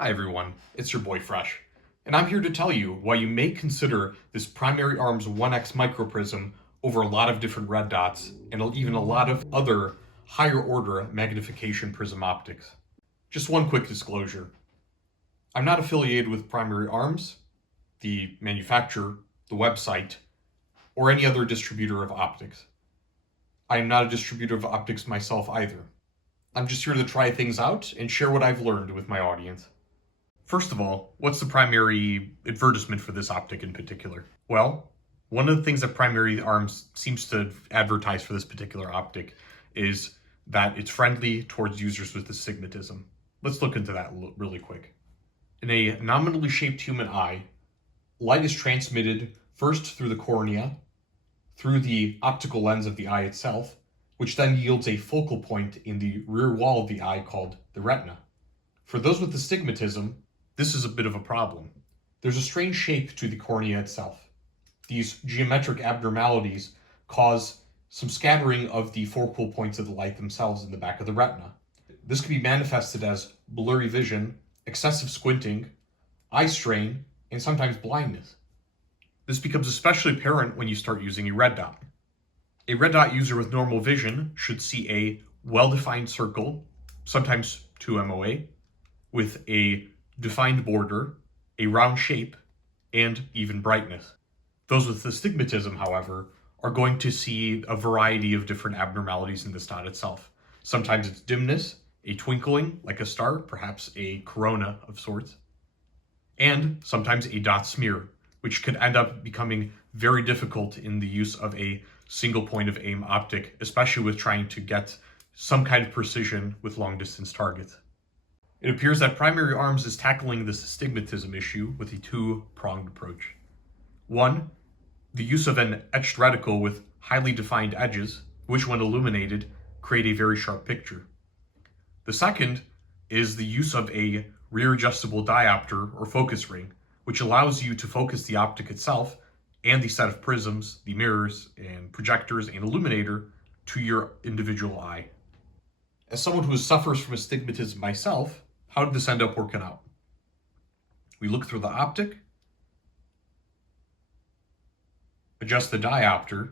Hi everyone, it's your boy Fresh, and I'm here to tell you why you may consider this primary arms 1x microprism over a lot of different red dots and even a lot of other higher order magnification prism optics. Just one quick disclosure. I'm not affiliated with Primary Arms, the manufacturer, the website, or any other distributor of optics. I am not a distributor of optics myself either. I'm just here to try things out and share what I've learned with my audience. First of all, what's the primary advertisement for this optic in particular? Well, one of the things that Primary Arms seems to advertise for this particular optic is that it's friendly towards users with astigmatism. Let's look into that really quick. In a nominally shaped human eye, light is transmitted first through the cornea, through the optical lens of the eye itself, which then yields a focal point in the rear wall of the eye called the retina. For those with astigmatism, this is a bit of a problem. There's a strange shape to the cornea itself. These geometric abnormalities cause some scattering of the focal points of the light themselves in the back of the retina. This can be manifested as blurry vision, excessive squinting, eye strain, and sometimes blindness. This becomes especially apparent when you start using a red dot. A red dot user with normal vision should see a well-defined circle, sometimes 2 MOA, with a defined border, a round shape, and even brightness. Those with astigmatism, however, are going to see a variety of different abnormalities in this dot itself. Sometimes it's dimness, a twinkling like a star, perhaps a corona of sorts, and sometimes a dot smear, which could end up becoming very difficult in the use of a single point of aim optic, especially with trying to get some kind of precision with long distance targets. It appears that Primary Arms is tackling this astigmatism issue with a two-pronged approach. One, the use of an etched reticle with highly defined edges, which when illuminated, create a very sharp picture. The second is the use of a rear adjustable diopter or focus ring, which allows you to focus the optic itself and the set of prisms, the mirrors and projectors and illuminator to your individual eye. As someone who suffers from astigmatism myself, how did this end up working out? We look through the optic, adjust the diopter,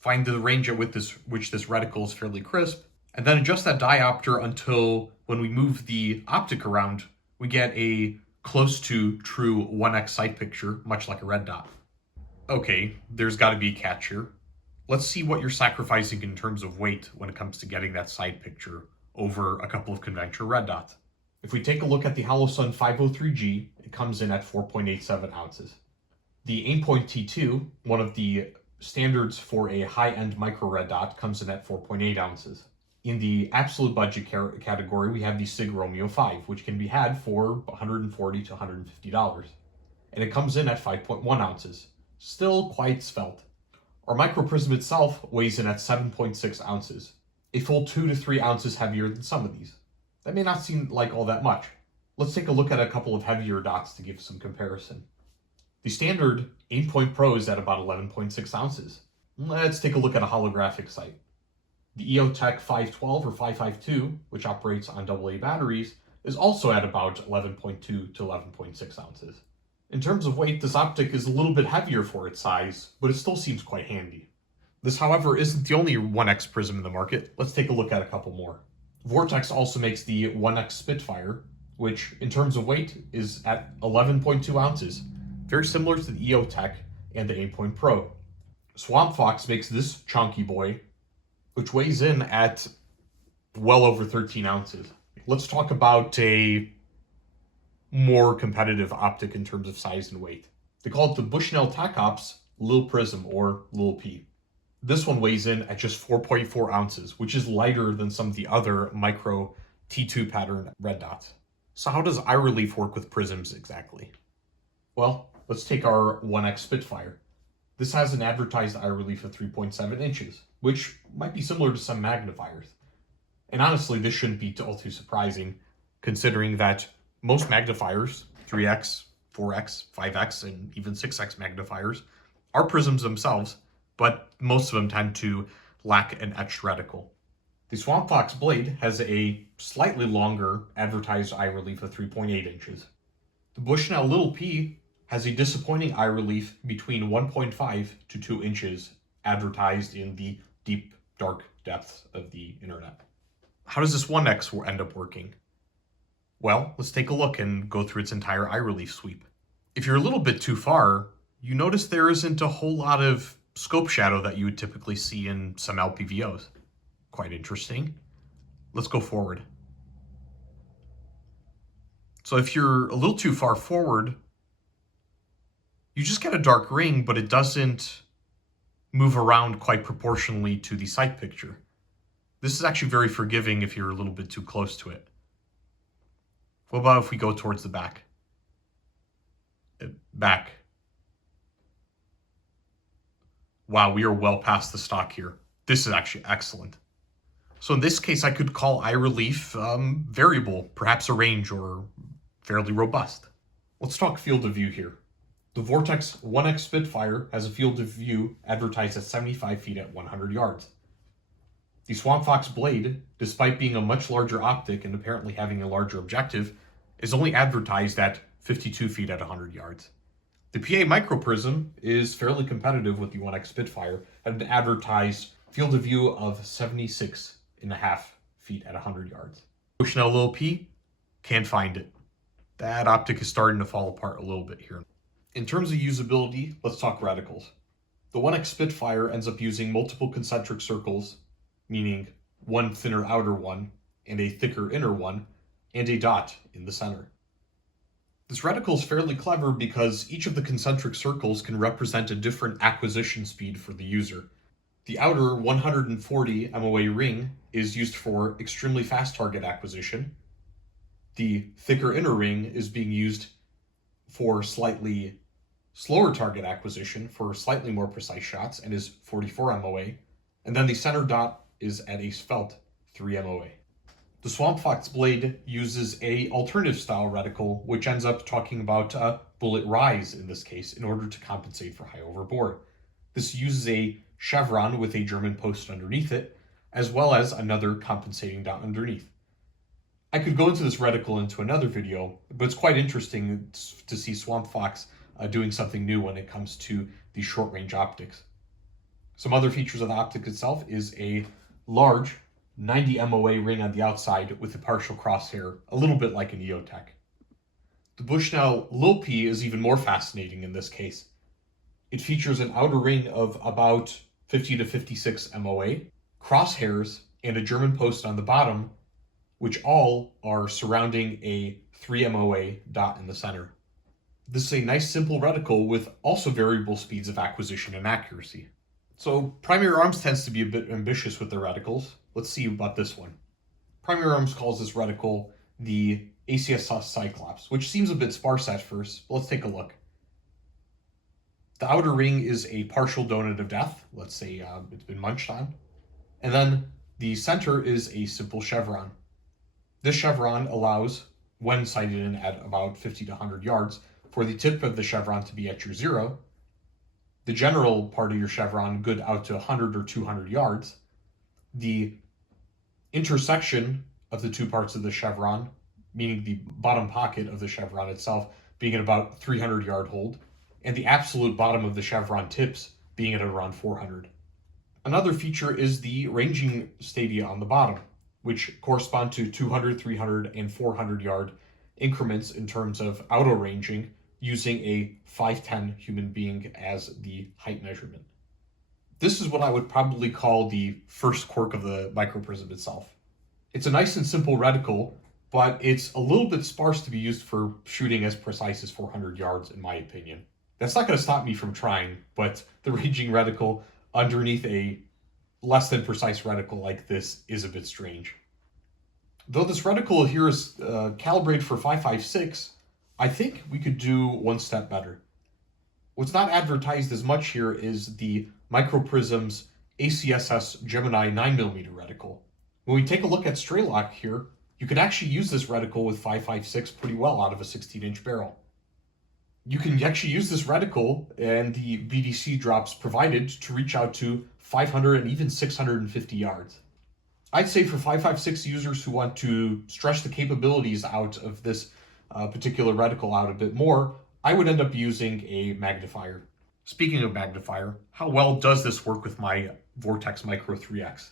find the range at which this reticle is fairly crisp, and then adjust that diopter until when we move the optic around, we get a close to true 1x sight picture, much like a red dot. Okay, there's got to be a catch here. Let's see what you're sacrificing in terms of weight when it comes to getting that sight picture over a couple of conventional red dots. If we take a look at the Holosun 503G, it comes in at 4.87 ounces. The Aimpoint T2, one of the standards for a high-end micro red dot, comes in at 4.8 ounces. In the absolute budget category, we have the Sig Romeo 5, which can be had for $140 to $150. And it comes in at 5.1 ounces. Still quite svelte. Our Microprism itself weighs in at 7.6 ounces, a full 2 to 3 ounces heavier than some of these. That may not seem like all that much. Let's take a look at a couple of heavier dots to give some comparison. The standard Aimpoint Pro is at about 11.6 ounces. Let's take a look at a holographic sight. The EOTech 512 or 552, which operates on AA batteries, is also at about 11.2 to 11.6 ounces. In terms of weight, this optic is a little bit heavier for its size, but it still seems quite handy. This, however, isn't the only 1x prism in the market. Let's take a look at a couple more. Vortex also makes the 1x Spitfire, which in terms of weight is at 11.2 ounces, very similar to the EOTech and the Aimpoint Pro. Swamp Fox makes this chunky boy, which weighs in at well over 13 ounces. Let's talk about a more competitive optic in terms of size and weight. They call it the Bushnell TechOps Lil Prism or Lil P. This one weighs in at just 4.4 ounces, which is lighter than some of the other micro T2 pattern red dots. So how does eye relief work with prisms exactly? Well, let's take our 1x Spitfire. This has an advertised eye relief of 3.7 inches, which might be similar to some magnifiers. And honestly, this shouldn't be all too surprising, considering that most magnifiers, 3x, 4x, 5x, and even 6x magnifiers, are prisms themselves, but most of them tend to lack an etched reticle. The Swamp Fox blade has a slightly longer advertised eye relief of 3.8 inches. The Bushnell Little P has a disappointing eye relief between 1.5 to 2 inches advertised in the deep, dark depths of the internet. How does this 1X end up working? Well, let's take a look and go through its entire eye relief sweep. If you're a little bit too far, you notice there isn't a whole lot of scope shadow that you would typically see in some LPVOs. Quite interesting. Let's go forward. So if you're a little too far forward, you just get a dark ring, but it doesn't move around quite proportionally to the sight picture. This is actually very forgiving if you're a little bit too close to it. What about if we go towards the back? Back. Wow, we are well past the stock here. This is actually excellent. So in this case, I could call eye relief variable, perhaps a range, or fairly robust. Let's talk field of view here. The Vortex 1X Spitfire has a field of view advertised at 75 feet at 100 yards. The Swamp Fox blade, despite being a much larger optic and apparently having a larger objective, is only advertised at 52 feet at 100 yards. The PA Microprism is fairly competitive with the 1X Spitfire at an advertised field of view of 76.5 feet at 100 yards. Bushnell Little P, can't find it. That optic is starting to fall apart a little bit here. In terms of usability, let's talk reticles. The 1X Spitfire ends up using multiple concentric circles, meaning one thinner outer one and a thicker inner one, and a dot in the center. This reticle is fairly clever because each of the concentric circles can represent a different acquisition speed for the user. The outer 140 MOA ring is used for extremely fast target acquisition. The thicker inner ring is being used for slightly slower target acquisition for slightly more precise shots and is 44 MOA. And then the center dot is at a svelte 3 MOA. The Swamp Fox blade uses a alternative style reticle, which ends up talking about bullet rise in this case, in order to compensate for high overbore. This uses a chevron with a German post underneath it, as well as another compensating dot underneath. I could go into this reticle into another video, but it's quite interesting to see Swamp Fox doing something new when it comes to the short-range optics. Some other features of the optic itself is a large 90 MOA ring on the outside with a partial crosshair, a little bit like an EOTech. The Bushnell Lil P is even more fascinating in this case. It features an outer ring of about 50 to 56 MOA, crosshairs, and a German post on the bottom, which all are surrounding a 3 MOA dot in the center. This is a nice simple reticle with also variable speeds of acquisition and accuracy. So Primary Arms tends to be a bit ambitious with their reticles. Let's see about this one. Primary Arms calls this reticle the ACS Cyclops, which seems a bit sparse at first, but let's take a look. The outer ring is a partial donut of death. Let's say it's been munched on. And then the center is a simple chevron. This chevron allows, when sighted in at about 50 to 100 yards, for the tip of the chevron to be at your zero, the general part of your chevron good out to 100 or 200 yards, the intersection of the two parts of the chevron, meaning the bottom pocket of the chevron itself, being at about 300 yard hold, and the absolute bottom of the chevron tips being at around 400. Another feature is the ranging stadia on the bottom, which correspond to 200, 300, and 400 yard increments in terms of auto ranging, using a 5'10" human being as the height measurement. This is what I would probably call the first quirk of the Microprism itself. It's a nice and simple reticle, but it's a little bit sparse to be used for shooting as precise as 400 yards, in my opinion. That's not going to stop me from trying, but the ranging reticle underneath a less than precise reticle like this is a bit strange. Though this reticle here is calibrated for 5.56, I think we could do one step better. What's not advertised as much here is the Microprism's ACSS Gemini 9mm reticle. When we take a look at Straylock here, you can actually use this reticle with 5.56 pretty well out of a 16-inch barrel. You can actually use this reticle and the BDC drops provided to reach out to 500 and even 650 yards. I'd say for 556 users who want to stretch the capabilities out of this particular reticle out a bit more, I would end up using a magnifier. Speaking of magnifier, how well does this work with my Vortex Micro 3X?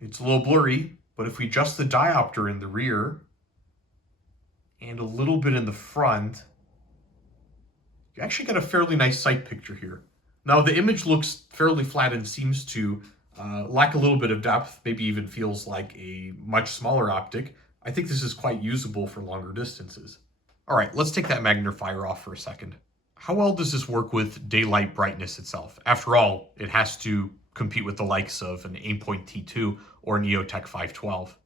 It's a little blurry, but if we adjust the diopter in the rear and a little bit in the front, you actually get a fairly nice sight picture here. Now the image looks fairly flat and seems to lack a little bit of depth, maybe even feels like a much smaller optic. I think this is quite usable for longer distances. All right, let's take that magnifier off for a second. How well does this work with daylight brightness itself? After all, it has to compete with the likes of an Aimpoint T2 or an EOTech 512.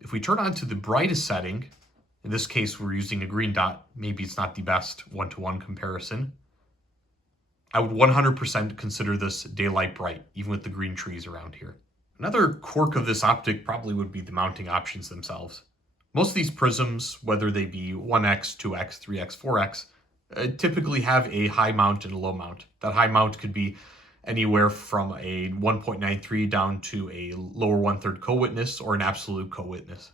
If we turn on to the brightest setting, in this case we're using a green dot, maybe it's not the best one-to-one comparison, I would 100% consider this daylight bright, even with the green trees around here. Another quirk of this optic probably would be the mounting options themselves. Most of these prisms, whether they be 1x, 2x, 3x, 4x, typically have a high mount and a low mount. That high mount could be anywhere from a 1.93 down to a lower 1/3 co-witness or an absolute co-witness.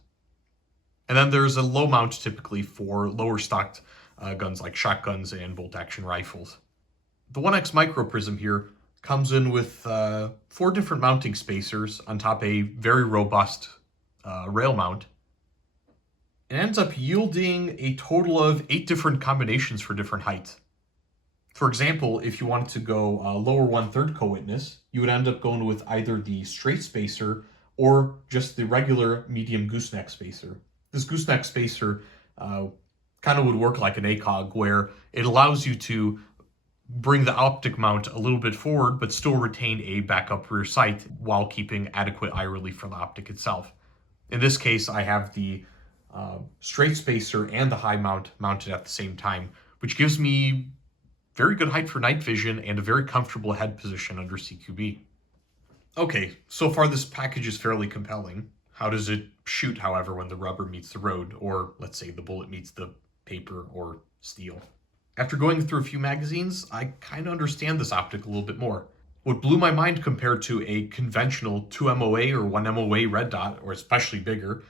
And then there's a low mount typically for lower stocked guns like shotguns and bolt-action rifles. The 1x Microprism here comes in with 4 different mounting spacers on top a very robust rail mount. It ends up yielding a total of 8 different combinations for different heights. For example, if you wanted to go lower 1/3 co-witness, you would end up going with either the straight spacer or just the regular medium gooseneck spacer. This gooseneck spacer kind of would work like an ACOG, where it allows you to bring the optic mount a little bit forward, but still retain a backup rear sight while keeping adequate eye relief for the optic itself. In this case, I have the straight spacer and the high mount mounted at the same time, which gives me very good height for night vision and a very comfortable head position under CQB. Okay, so far this package is fairly compelling. How does it shoot, however, when the rubber meets the road, or let's say the bullet meets the paper or steel? After going through a few magazines, I kind of understand this optic a little bit more. What blew my mind compared to a conventional 2 MOA or 1 MOA red dot, or especially bigger,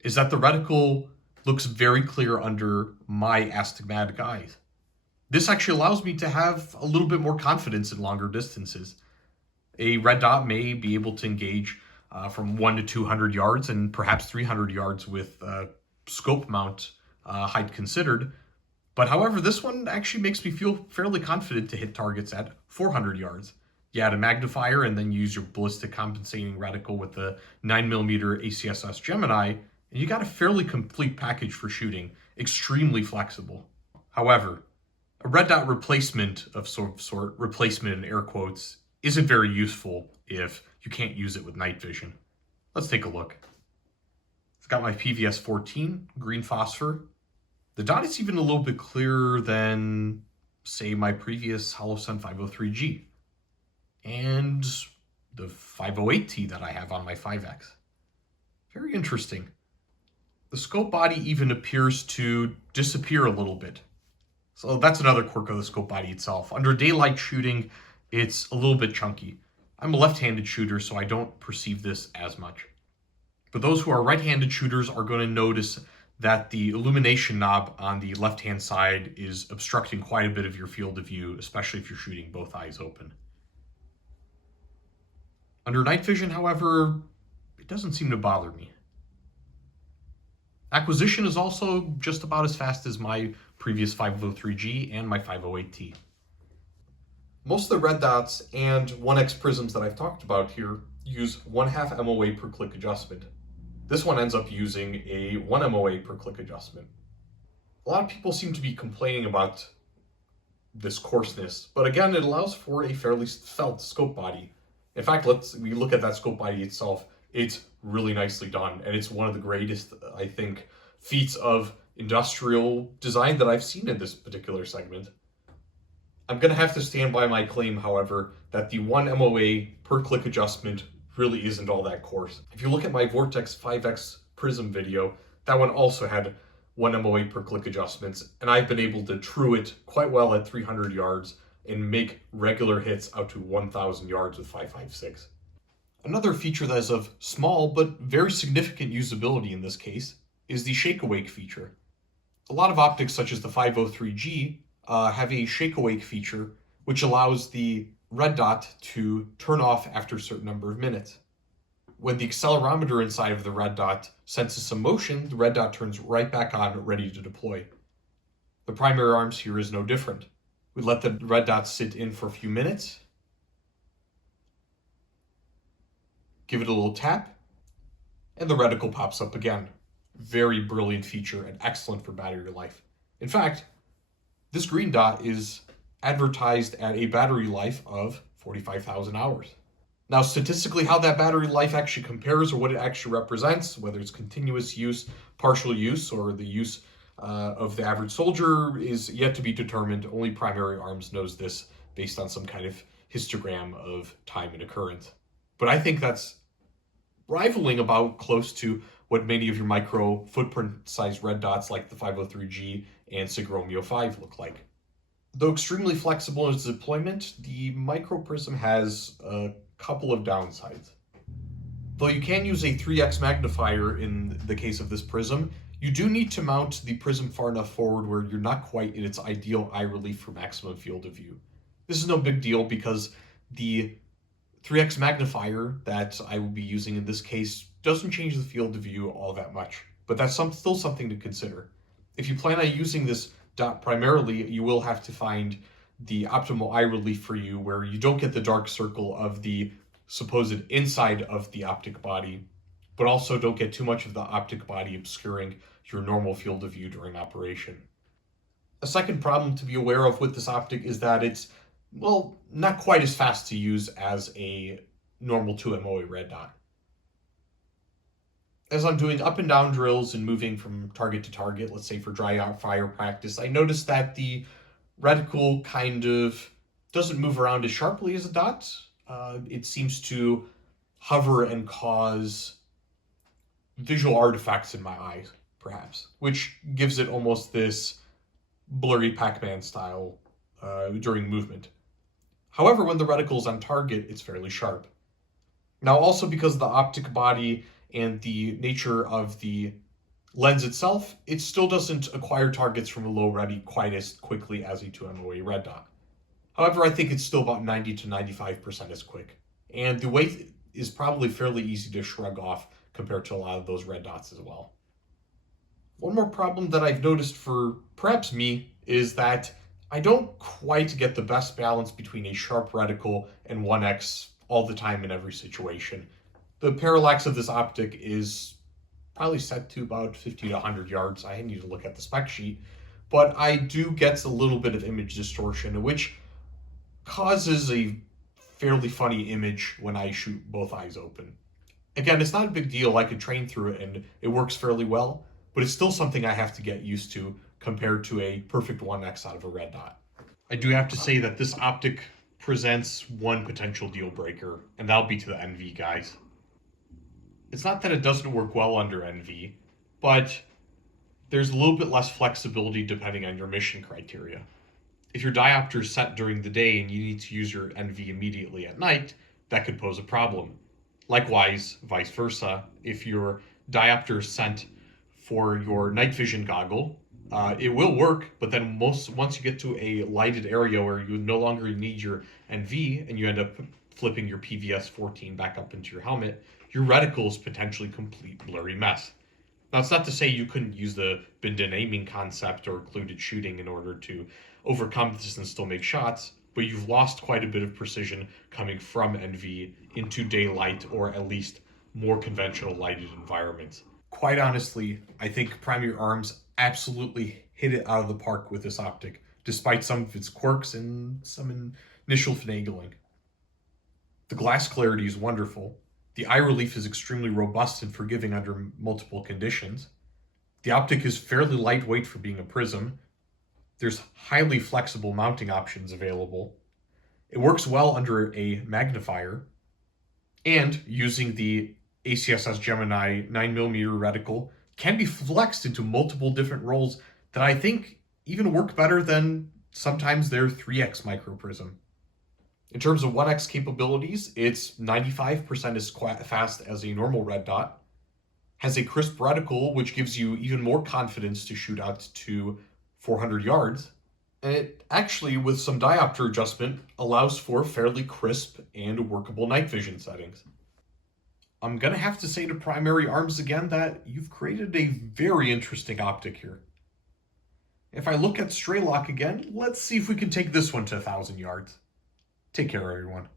is that the reticle looks very clear under my astigmatic eyes. This actually allows me to have a little bit more confidence in longer distances. A red dot may be able to engage from 1 to 200 yards and perhaps 300 yards with scope mount height considered. But however, this one actually makes me feel fairly confident to hit targets at 400 yards. You add a magnifier and then use your ballistic compensating reticle with the 9mm ACSS Gemini, and you got a fairly complete package for shooting, extremely flexible. However, a red dot replacement of sort, replacement in air quotes, isn't very useful if you can't use it with night vision. Let's take a look. It's got my PVS-14, green phosphor. The dot is even a little bit clearer than, say, my previous Holosun 503G. And the 508T that I have on my 5X. Very interesting. The scope body even appears to disappear a little bit. So that's another quirk of the scope body itself. Under daylight shooting, it's a little bit chunky. I'm a left-handed shooter, so I don't perceive this as much. But those who are right-handed shooters are going to notice that the illumination knob on the left-hand side is obstructing quite a bit of your field of view, especially if you're shooting both eyes open. Under night vision, however, it doesn't seem to bother me. Acquisition is also just about as fast as my previous 503G and my 508T. Most of the red dots and 1x prisms that I've talked about here use 1/2 MOA per click adjustment. This one ends up using a 1 MOA per click adjustment. A lot of people seem to be complaining about this coarseness, but again, it allows for a fairly felt scope body. In fact, we look at that scope body itself. It's really nicely done, and it's one of the greatest, I think, feats of industrial design that I've seen in this particular segment. I'm going to have to stand by my claim, however, that the 1 MOA per click adjustment really isn't all that coarse. If you look at my Vortex 5X Prism video, that one also had 1 MOA per click adjustments, and I've been able to true it quite well at 300 yards and make regular hits out to 1,000 yards with 5.56. Another feature that is of small but very significant usability in this case is the shake awake feature. A lot of optics, such as the 503G, have a shake awake feature which allows the red dot to turn off after a certain number of minutes. When the accelerometer inside of the red dot senses some motion, the red dot turns right back on, ready to deploy. The primary arms here is no different. We let the red dot sit in for a few minutes, give it a little tap, and the reticle pops up again. Very brilliant feature and excellent for battery life. In fact, this green dot is advertised at a battery life of 45,000 hours. Now, statistically, how that battery life actually compares or what it actually represents, whether it's continuous use, partial use, or the use of the average soldier, is yet to be determined. Only Primary Arms knows this based on some kind of histogram of time and occurrence. But I think that's rivaling about close to what many of your micro footprint sized red dots like the 503G and SIG Romeo 5 look like. Though extremely flexible in its deployment, the Microprism has a couple of downsides. Though you can use a 3x magnifier in the case of this prism, you do need to mount the prism far enough forward where you're not quite in its ideal eye relief for maximum field of view. This is no big deal because the 3x magnifier that I will be using in this case doesn't change the field of view all that much, but that's still something to consider. If you plan on using this dot primarily, you will have to find the optimal eye relief for you where you don't get the dark circle of the supposed inside of the optic body, but also don't get too much of the optic body obscuring your normal field of view during operation. A second problem to be aware of with this optic is that it's, well, not quite as fast to use as a normal 2MOA red dot. As I'm doing up and down drills and moving from target to target, let's say for dry fire practice, I noticed that the reticle kind of doesn't move around as sharply as a dot. It seems to hover and cause visual artifacts in my eyes, perhaps, which gives it almost this blurry Pac-Man style during movement. However, when the reticle's on target, it's fairly sharp. Now, also because of the optic body and the nature of the lens itself, it still doesn't acquire targets from a low ready quite as quickly as a 2MOA red dot. However, I think it's still about 90 to 95% as quick. And the weight is probably fairly easy to shrug off compared to a lot of those red dots as well. One more problem that I've noticed for perhaps me is that I don't quite get the best balance between a sharp reticle and 1x all the time in every situation. The parallax of this optic is probably set to about 50 to 100 yards. I need to look at the spec sheet, but I do get a little bit of image distortion, which causes a fairly funny image when I shoot both eyes open. Again, it's not a big deal. I could train through it and it works fairly well, but it's still something I have to get used to compared to a perfect 1x out of a red dot. I do have to say that this optic presents one potential deal breaker, and that'll be to the NV guys. It's not that it doesn't work well under NV, but there's a little bit less flexibility depending on your mission criteria. If your diopter is set during the day and you need to use your NV immediately at night, that could pose a problem. Likewise, vice versa, if your diopter is sent for your night vision goggle, it will work, but then once you get to a lighted area where you no longer need your NV and you end up flipping your PVS 14 back up into your helmet, your reticle is potentially a complete blurry mess. Now, it's not to say you couldn't use the bin-din aiming concept or occluded shooting in order to overcome this and still make shots, but you've lost quite a bit of precision coming from NV into daylight or at least more conventional lighted environments. Quite honestly, I think Primary Arms absolutely hit it out of the park with this optic, despite some of its quirks and some initial finagling. The glass clarity is wonderful. The eye relief is extremely robust and forgiving under multiple conditions. The optic is fairly lightweight for being a prism. There's highly flexible mounting options available. It works well under a magnifier. And using the ACSS Gemini 9mm reticle can be flexed into multiple different roles that I think even work better than sometimes their 3x microprism. In terms of 1x capabilities, it's 95% as fast as a normal red dot, has a crisp reticle which gives you even more confidence to shoot out to 400 yards, and it actually, with some diopter adjustment, allows for fairly crisp and workable night vision settings. I'm gonna have to say to primary arms again that you've created a very interesting optic here. If I look at stray lock again, let's see if we can take this one to 1,000 yards. Take care, everyone.